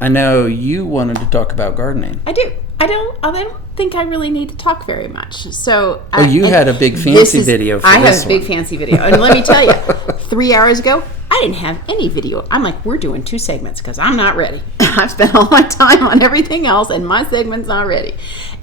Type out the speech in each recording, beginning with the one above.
I know you wanted to talk about gardening. I do. I don't think I really need to talk very much. So you had a big fancy video for this one. I have a big fancy video. And let me tell you, 3 hours ago, I didn't have any video. I'm like, we're doing 2 segments because I'm not ready. I've spent all my time on everything else, and my segment's not ready.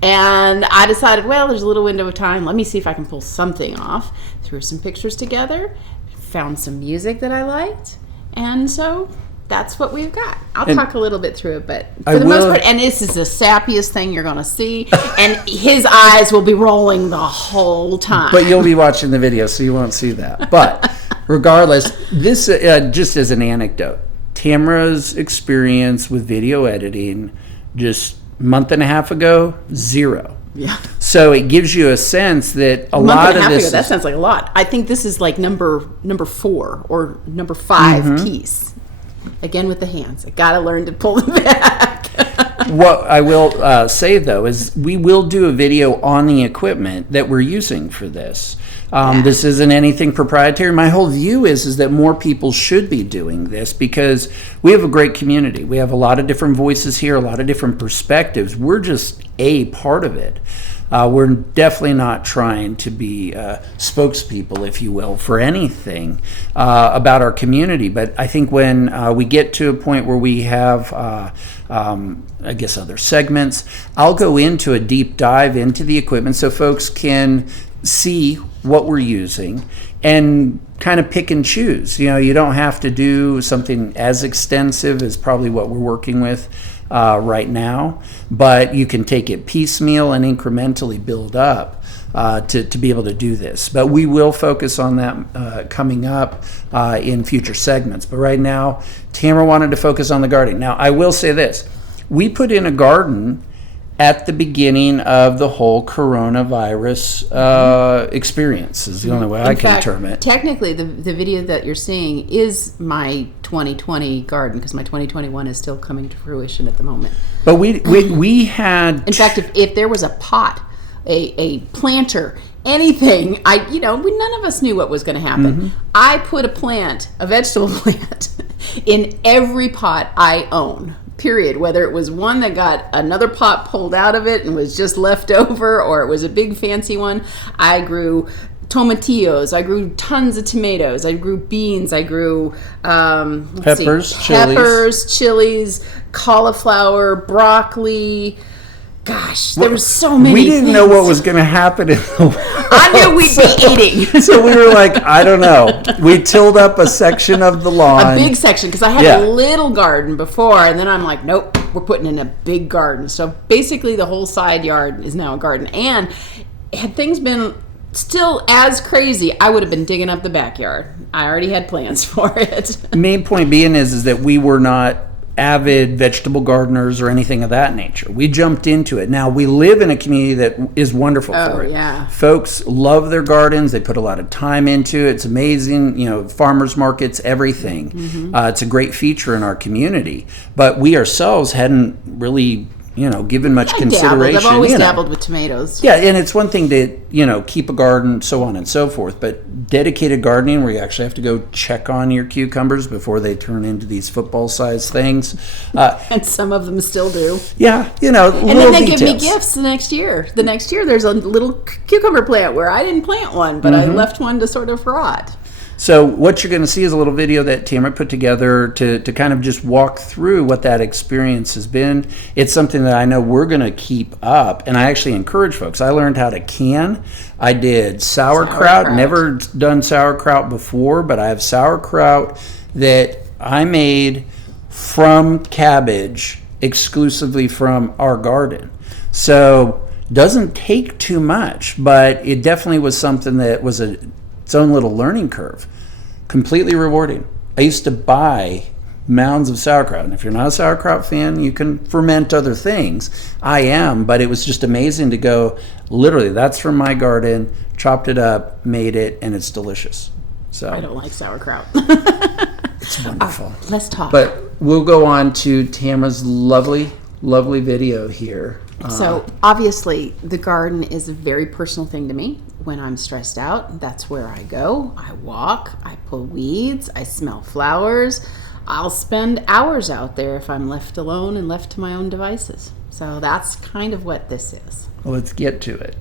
And I decided, well, there's a little window of time. Let me see if I can pull something off. Threw some pictures together, found some music that I liked, and so that's what we've got. I'll talk a little bit through it, but for the most part, and this is the sappiest thing you're going to see, and his eyes will be rolling the whole time. But you'll be watching the video, so you won't see that. But regardless, this just as an anecdote, Tamara's experience with video editing just a month and a half ago, 0. Yeah. So it gives you a sense that a lot of this. That sounds like a lot. I think this is like number 4 or number 5 piece. Again with the hands. I got to learn to pull them back. What I will say, though, is we will do a video on the equipment that we're using for this. This isn't anything proprietary. My whole view is that more people should be doing this because we have a great community. We have a lot of different voices here, a lot of different perspectives. We're just a part of it. We're definitely not trying to be spokespeople, if you will, for anything about our community. But I think when we get to a point where we have, I guess, other segments, I'll go into a deep dive into the equipment so folks can see what we're using and kind of pick and choose. You know, you don't have to do something as extensive as probably what we're working with right now, but you can take it piecemeal and incrementally build up to be able to do this. But we will focus on that coming up in future segments. But right now, Tamara wanted to focus on the gardening. Now, I will say this. We put in a garden at the beginning of the whole coronavirus experience is the only way I can term it. Technically, the video that you're seeing is my 2020 garden because my 2021 is still coming to fruition at the moment. But we had... In fact, if there was a pot, a planter, anything, none of us knew what was going to happen. I put a vegetable plant, in every pot I own. Period. Whether it was one that got another pot pulled out of it and was just left over, or it was a big fancy one. I grew tomatillos. I grew tons of tomatoes. I grew beans. I grew peppers, chilies, cauliflower, broccoli. Gosh, there were so many. We didn't know what was going to happen in the world. I knew we'd be eating. So we were like, I don't know. We tilled up a section of the lawn. A big section, because I had a little garden before, and then I'm like, nope, we're putting in a big garden. So basically the whole side yard is now a garden. And had things been still as crazy, I would have been digging up the backyard. I already had plans for it. Main point being is that we were not avid vegetable gardeners or anything of that nature. We jumped into it. Now, we live in a community that is wonderful for it. Yeah. Folks love their gardens. They put a lot of time into it. It's amazing. Farmers markets, everything. It's a great feature in our community. But we ourselves hadn't really given much consideration. I've always dabbled with tomatoes. Yeah, and it's one thing to, keep a garden, so on and so forth, but dedicated gardening where you actually have to go check on your cucumbers before they turn into these football-sized things. And some of them still do. Yeah, and then they give me gifts the next year. The next year there's a little cucumber plant where I didn't plant one, but I left one to sort of rot. So what you're going to see is a little video that Tamara put together to kind of just walk through what that experience has been. It's something that I know we're going to keep up, and I actually encourage folks. I learned how to can. I did sauerkraut. Never done sauerkraut before, but I have sauerkraut that I made from cabbage exclusively from our garden. So doesn't take too much, but it definitely was something that was its own little learning curve. Completely rewarding. I used to buy mounds of sauerkraut, and if you're not a sauerkraut fan, you can ferment other things. I am, but it was just amazing to go, literally, that's from my garden, chopped it up, made it, and it's delicious. So I don't like sauerkraut. It's wonderful. Let's talk. But we'll go on to Tamara's lovely video here. So obviously the garden is a very personal thing to me. When I'm stressed out, that's where I go. I walk, I pull weeds, I smell flowers, I'll spend hours out there if I'm left alone and left to my own devices. So that's kind of what this is. Well, let's get to it.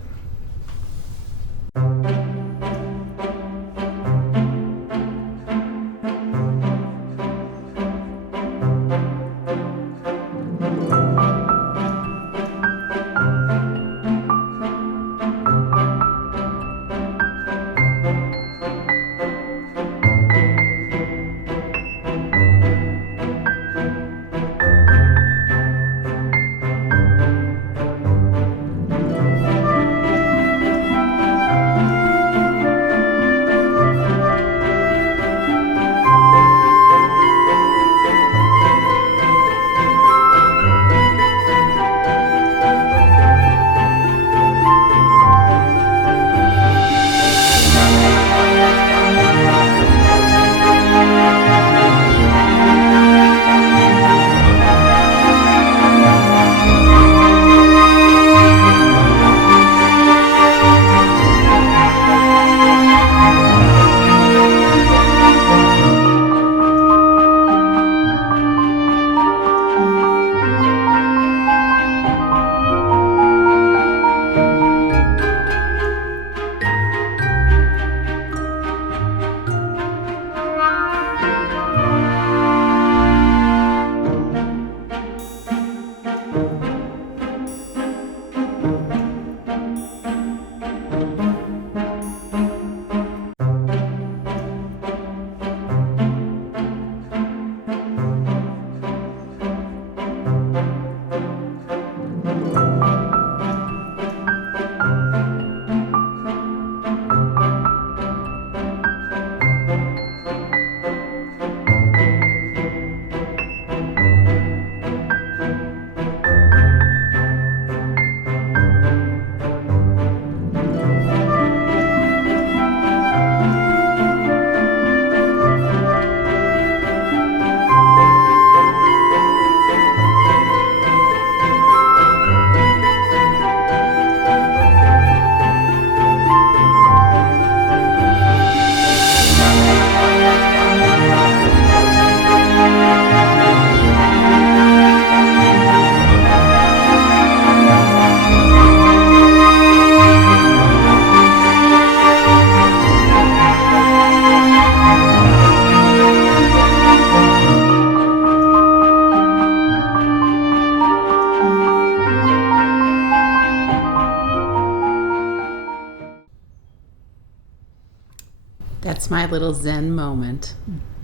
That's my little Zen moment.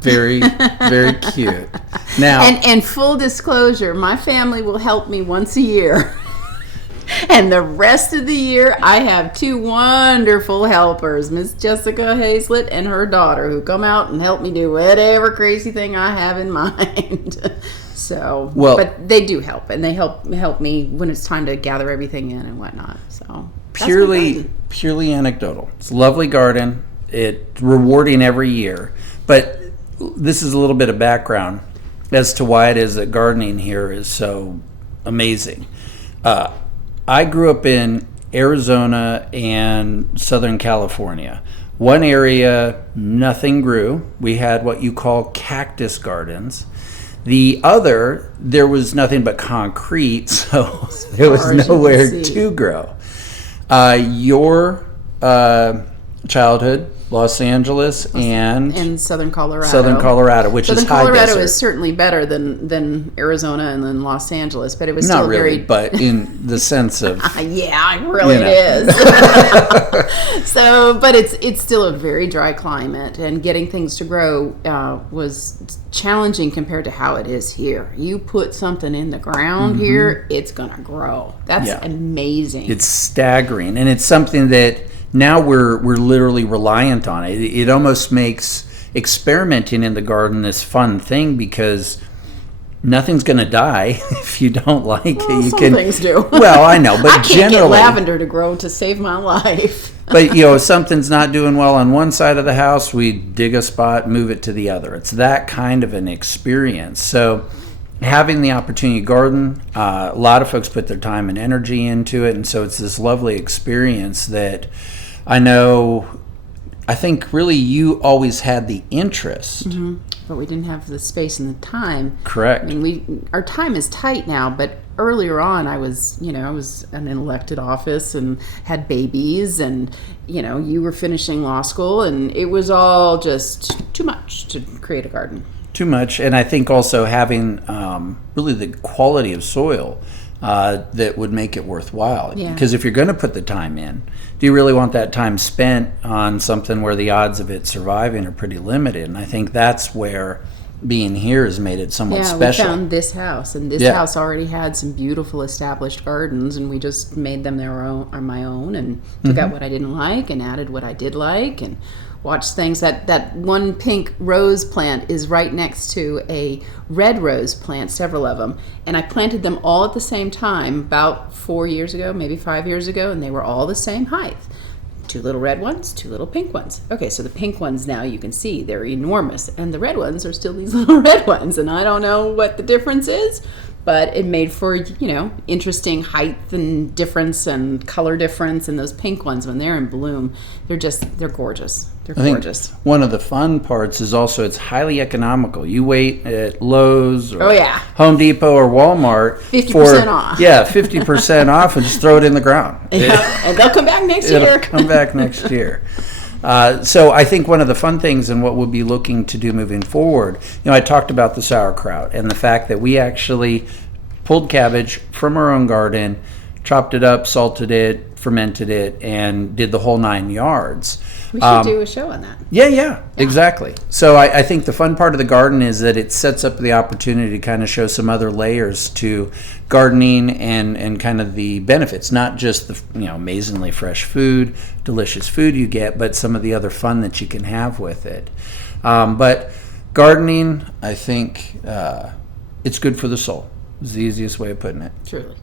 Very, very cute. Now, and full disclosure, my family will help me once a year. And the rest of the year, I have two wonderful helpers, Miss Jessica Hazlett and her daughter, who come out and help me do whatever crazy thing I have in mind. So, well, but they do help, and they help me when it's time to gather everything in and whatnot. So purely anecdotal. It's a lovely garden. It's rewarding every year. But this is a little bit of background as to why it is that gardening here is so amazing. I grew up in Arizona and Southern California. One area, nothing grew. We had what you call cactus gardens. The other, there was nothing but concrete, so there was nowhere to grow. Your childhood, Los Angeles and Southern Colorado. Which is high desert. Southern Colorado is certainly better than Arizona and then Los Angeles, but it was still not really, very. But in the sense of yeah, it is. So, but it's still a very dry climate, and getting things to grow was challenging compared to how it is here. You put something in the ground here, it's gonna grow. That's amazing. It's staggering, and it's something that. Now we're literally reliant on it. It almost makes experimenting in the garden this fun thing because nothing's going to die if you don't like it. You some things do. Well, I know, but I can't generally, get lavender to grow to save my life. But if something's not doing well on one side of the house, we dig a spot, move it to the other. It's that kind of an experience. So having the opportunity to garden, a lot of folks put their time and energy into it, and so it's this lovely experience that I think really you always had the interest but we didn't have the space and the time. Correct. I mean, our time is tight now, but earlier on, I was in an elected office and had babies, and you were finishing law school, and it was all just too much to create a garden. Too much, and I think also having really the quality of soil that would make it worthwhile. Yeah. Because if you're going to put the time in, do you really want that time spent on something where the odds of it surviving are pretty limited? And I think that's where being here has made it somewhat special. We found this house, and this house already had some beautiful established gardens, and we just made them my own, and took out what I didn't like and added what I did like, and watched things. That one pink rose plant is right next to a red rose plant, several of them, and I planted them all at the same time about 4 years ago, maybe 5 years ago, and they were all the same height. 2 little red ones, 2 little pink ones. Okay, so the pink ones now you can see they're enormous, and the red ones are still these little red ones, and I don't know what the difference is, but it made for, interesting height and difference and color difference. And those pink ones, when they're in bloom, they're gorgeous. They're gorgeous. One of the fun parts is also it's highly economical. You wait at Lowe's or Home Depot or Walmart 50% off. Yeah, 50% off, and just throw it in the ground. Yeah, and they'll come back next year. It'll come back next year. So I think one of the fun things and what we'll be looking to do moving forward, I talked about the sauerkraut and the fact that we actually pulled cabbage from our own garden, chopped it up, salted it, fermented it, and did the whole 9 yards. We should do a show on that. Yeah, exactly. So I think the fun part of the garden is that it sets up the opportunity to kind of show some other layers to gardening and kind of the benefits, not just the amazingly fresh food, delicious food you get, but some of the other fun that you can have with it. But gardening, I think it's good for the soul. Is the easiest way of putting it. Truly.